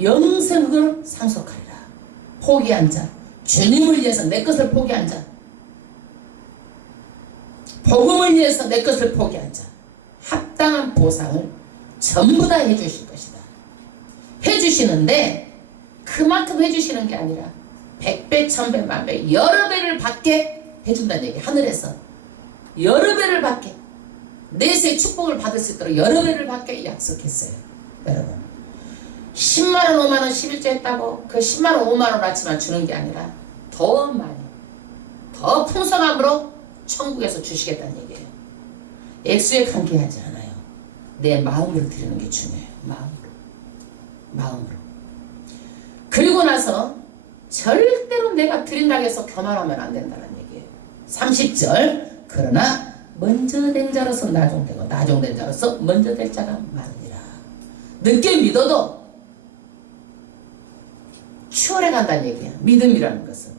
영생을 상속하리라. 포기한 자 주님을 위해서 내 것을 포기한 자 복음을 위해서 내 것을 포기한 자 합당한 보상을 전부 다 해주실 것이다. 해주시는데 그만큼 해주시는 게 아니라 100배, 1000배, 만배 여러 배를 받게 해준다는 얘기. 하늘에서 여러 배를 받게 내세 축복을 받을 수 있도록 여러 배를 받게 약속했어요. 여러분 10만원 5만원 11조 했다고 그 10만원 5만원 아치만 주는 게 아니라 더 많이 더 풍성함으로 천국에서 주시겠다는 얘기예요. 액수에 관계하지 않아요. 내 마음으로 드리는 게 중요해요. 마음으로. 그리고 나서 절대로 내가 드린다고 해서 교만하면 안 된다는 얘기예요. 30절 그러나 먼저 된 자로서 나중되고 나중된 자로서 먼저 될 자가 많으니라. 늦게 믿어도 추월해 간다는 얘기야. 믿음이라는 것은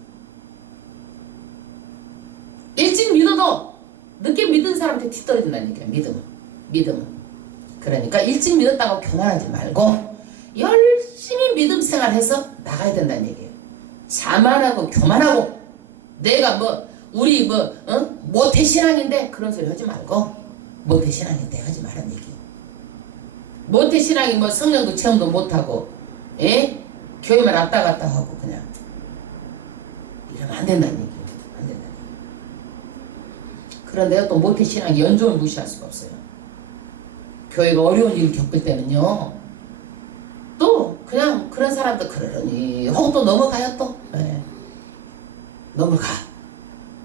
일찍 믿어도 늦게 믿은 사람한테 뒤떨어진다는 얘기야. 믿음은 그러니까 일찍 믿었다고 교만하지 말고 열심히 믿음 생활해서 나가야 된다는 얘기예요. 자만하고 교만하고 내가 우리 모태신앙인데 그런 소리 하지 말고 모태신앙인데 하지 말라는 얘기예요. 모태신앙이 성령도 체험도 못하고 교회만 왔다 갔다 하고 그냥 이러면 안 된다는 얘기예요. 안 된다는 얘기예요. 그런데 또 모태신앙이 연종을 무시할 수가 없어요. 교회가 어려운 일을 겪을 때는요. 또 그냥 그런 사람도 그러려니 하고 또 넘어가요 또. 네. 넘어가.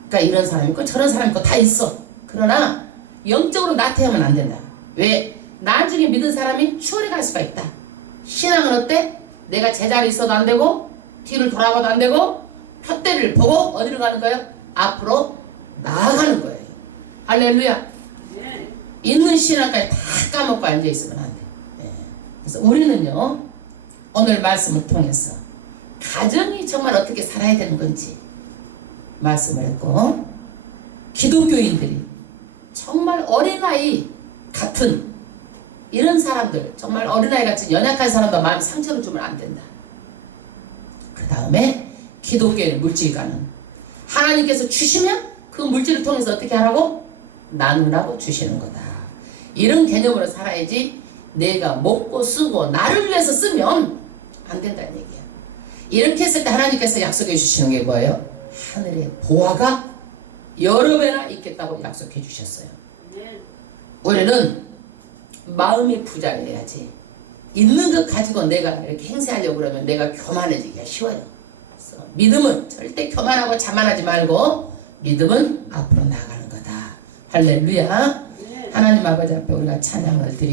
그러니까 이런 사람 있고 저런 사람 있고 다 있어. 그러나 영적으로 나태하면 안 된다. 왜? 나중에 믿은 사람이 추월해 갈 수가 있다. 신앙은 어때? 내가 제자리에 있어도 안 되고 뒤를 돌아봐도 안 되고 푯대를 보고 어디로 가는 거예요? 앞으로 나아가는 거예요. 할렐루야. 네. 있는 신앙까지 다 까먹고 앉아있으면 안 돼. 네. 그래서 우리는요 오늘 말씀을 통해서 가정이 정말 어떻게 살아야 되는 건지 말씀을 했고, 기독교인들이 정말 어린아이 같은 이런 사람들, 정말 어린아이 같은 연약한 사람도 마음 상처를 주면 안 된다. 그 다음에 기독교인의 물질과는 하나님께서 주시면 그 물질을 통해서 어떻게 하라고? 나누라고 주시는 거다. 이런 개념으로 살아야지 내가 먹고 쓰고 나를 위해서 쓰면 안 된다는 얘기야. 이렇게 했을 때 하나님께서 약속해 주시는 게 뭐예요? 하늘의 보화가 여러 배나 있겠다고 약속해 주셨어요. 우리는 마음이 부자여야지. 있는 것 가지고 내가 이렇게 행세하려고 그러면 내가 교만해지기가 쉬워요. 그래서 믿음은 절대 교만하고 자만하지 말고 믿음은 앞으로 나아가는 거다. 할렐루야. 하나님 아버지 앞에 우리가 찬양을 드리고